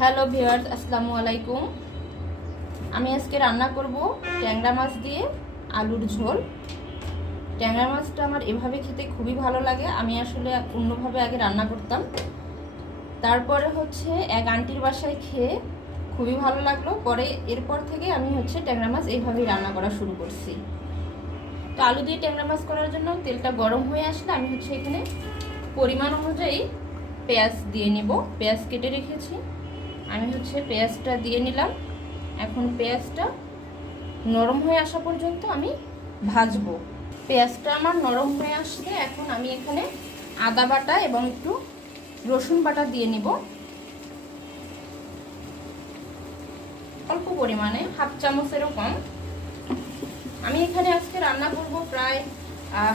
Hello viewers, আসসালামু আলাইকুম। আমি আজকে রান্না করব ট্যাংরা মাছ দিয়ে আলুর ঝোল। ট্যাংরা মাছটা আমার এভাবে খেতে খুবই ভালো লাগে। আমি আসলে অন্যভাবে আগে রান্না করতাম, তারপরে এক আন্টির বাসায় খেয়ে খুবই ভালো লাগলো। পরে এরপর থেকে আমি ট্যাংরা মাছ এইভাবেই রান্না করা শুরু করছি। তো আলু দিয়ে ট্যাংরা মাছ করার জন্য তেলটা গরম হয়ে আসলে আমি এখানে পরিমাণ অনুযায়ী পেঁয়াজ দিয়ে নিব। পেঁয়াজ কেটে রেখেছি, আমি পেঁয়াজটা দিয়ে নিলাম। এখন পেঁয়াজটা নরম হয়ে আসা পর্যন্ত আমি ভাজবো। পেঁয়াজটা আমার নরম হয়ে আসলে এখন আমি এখানে আদা বাটা এবং একটু রসুন বাটা দিয়ে নিব, অল্প পরিমাণে, হাফ চামচেরও কম। আমি এখানে আজকে রান্না করব প্রায়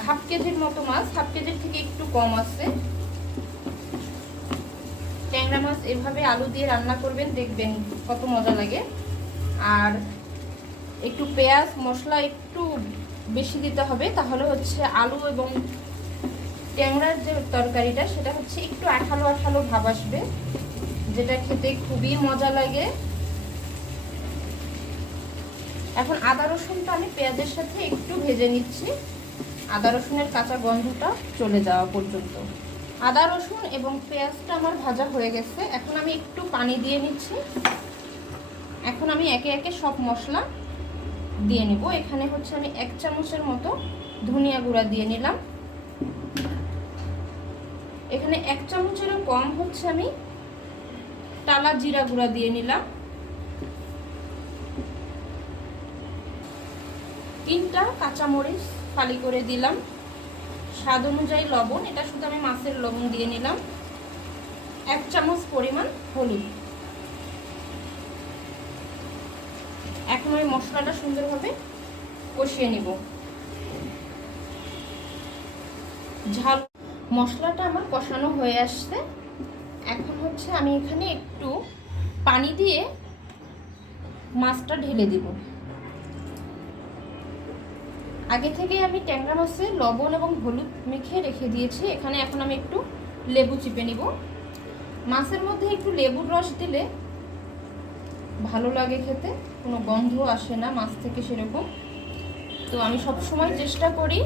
হাফ কেজির মতো মাছ, হাফ কেজির থেকে একটু কম আছে। ট্যাংরা মাছ এভাবে আলু দিয়ে রান্না করবেন, দেখবেন কত মজা লাগে। আর একটু পেঁয়াজ মশলা একটু বেশি দিতে হবে, তাহলে আলু এবং ট্যাংরার যে তরকারিটা সেটা একটু আঠালো আঠালো ভাব আসবে, যেটা খেতে খুবই মজা লাগে। এখন আদা রসুনটা আমি পেঁয়াজের সাথে একটু ভেজে নিচ্ছি, আদা রসুনের কাঁচা গন্ধটা চলে যাওয়া পর্যন্ত। আদা রসুন এবং পেঁয়াজটা আমার ভাজা হয়ে গেছে। এখন আমি একটু পানি দিয়ে নিচ্ছি। এখন আমি একে একে সব মশলা দিয়ে নিব। এখানে আমি 1 চামচের মতো ধনিয়া গুঁড়া দিয়ে নিলাম। এখানে 1 চামচেরও কম আমি টালা জিরা গুঁড়া দিয়ে নিলাম। 3টা কাঁচামরিচ ফালি করে দিলাম। স্বাদ অনুযায়ী লবণ, এটা শুধু আমি মাছের লবণ দিয়ে নিলাম। 1 চামচ পরিমাণ হলুদ। এখন ওই মশলাটা সুন্দরভাবে কষিয়ে নিব। ঝাল মশলাটা আমার কষানো হয়ে আসছে। এখন আমি এখানে একটু পানি দিয়ে মাছটা ঢেলে দিব। আগে থেকে আমি ট্যাংরা মাছে লবণ এবং হলুদ মেখে রেখে দিয়েছি। এখন আমি একটু লেবু চিপে নিব। মাছের মধ্যে একটু লেবুর রস দিলে ভালো লাগে খেতে, কোনো গন্ধ আসে না মাছ থেকে সেরকম। তো আমি সব সময় চেষ্টা করি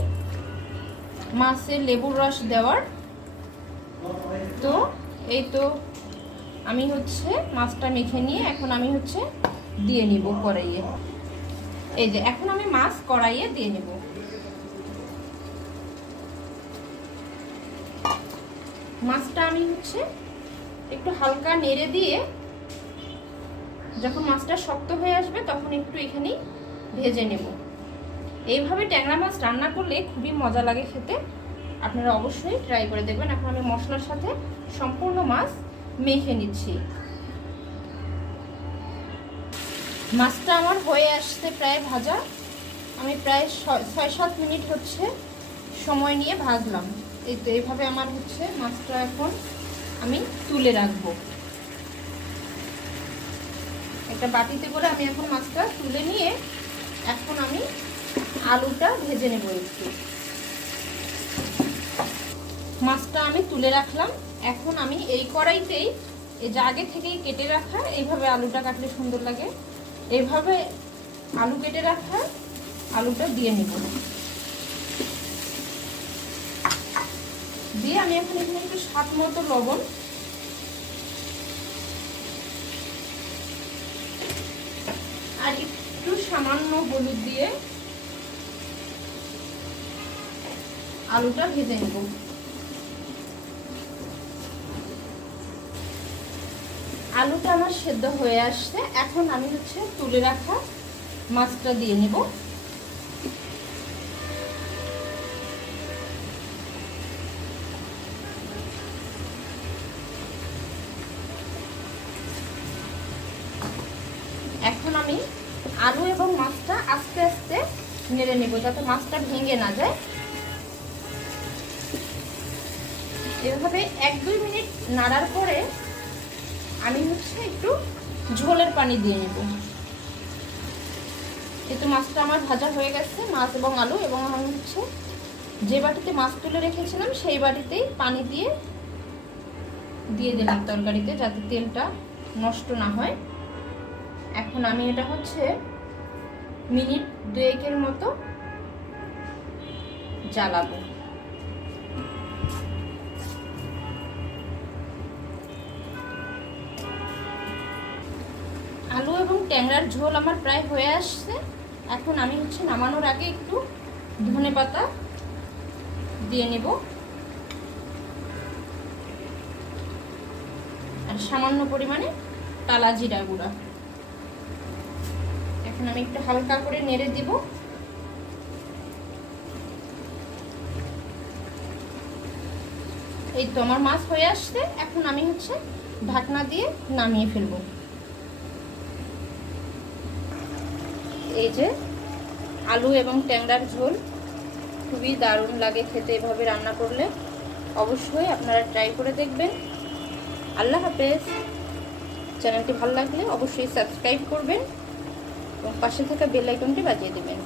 মাছে লেবুর রস দেওয়ার। তো এই তো আমি মাছটা মেখে নিয়ে এখন আমি দিয়ে নিব কড়াইয়ে। এই যে এখন আমি মাছ কড়াইয়ে দিয়ে নেব। মাছটা আমি একটু হালকা নেড়ে দিয়ে যখন মাছটা শক্ত হয়ে আসবে তখন একটু এখানেই ভেজে নেব। এইভাবে ট্যাংরা মাছ রান্না করলে খুবই মজা লাগে খেতে, আপনারা অবশ্যই ট্রাই করে দেখবেন। এখন আমি মশলার সাথে সম্পূর্ণ মাছ মেখে নিচ্ছি। মাছটা আমার হয়ে আসছে প্রায় ভাজা। আমি প্রায় 6-7 মিনিট সময় নিয়ে ভাজলাম। এই তো এইভাবে আমার মাছটা এখন আমি তুলে রাখবো। একটা বাটিতে করে আমি এখন মাছটা তুলে নিয়ে এখন আমি আলুটা ভেজে নেব একটু। মাছটা আমি তুলে রাখলাম। এখন আমি এই কড়াইতেই এই যে আগে থেকেই কেটে রাখা, এইভাবে আলুটা কাটলে সুন্দর লাগে, এইভাবে আলু কেটে রাখা আলুটা দিয়ে নেব। দিয়ে আমি এখন এখানে একটু স্বাদ মতো লবণ, আর একটু সামান্য হলুদ দিয়ে আলুটা ভেজে নেব। আলুটা আমার সেদ্ধ হয়ে আসছে। এখন আমি তুলে রাখা মাছটা দিয়ে নেব। এখন আমি আলু এবং মাছটা আস্তে আস্তে নেড়ে নেব, যাতে মাছটা ভেঙে না যায়। এভাবে 1-2 মিনিট নাড়ার পরে আমি একটু ঝোলের পানি দিয়ে নেব। এতে মাছটা আমার ভাজা হয়ে গেছে, মাছ এবং আলু। এবং আমি যে বাটিতে মাছ তুলে রেখেছিলাম সেই বাটিতেই পানি দিয়ে দিলাম তরকারিতে, যাতে তেলটা নষ্ট না হয়। এখন আমি এটা হচ্ছে মিনিট 2 মতো জ্বালাবো। আলু এবং ট্যাংরার ঝোল আমার প্রায় হয়ে আসছে। এখন আমি হচ্ছে নামানোর আগে একটু ধনেপাতা দিয়ে নেব আর সামান্য পরিমাণে টালা জিরা গুঁড়া। এখন আমি একটু হালকা করে নেড়ে দিব। এই তো আমার মাছ হয়ে আসছে। এখন আমি হচ্ছে ঢাকনা দিয়ে নামিয়ে ফেলবো। এই যে আলু এবং ট্যাংরার ঝোল খুবই দারুণ লাগে খেতে এভাবে রান্না করলে। অবশ্যই আপনারা ট্রাই করে দেখবেন। আল্লাহ হাফেজ। চ্যানেলটি ভালো লাগলে অবশ্যই সাবস্ক্রাইব করবেন এবং পাশে থাকা বেল আইকনটি বাজিয়ে দেবেন।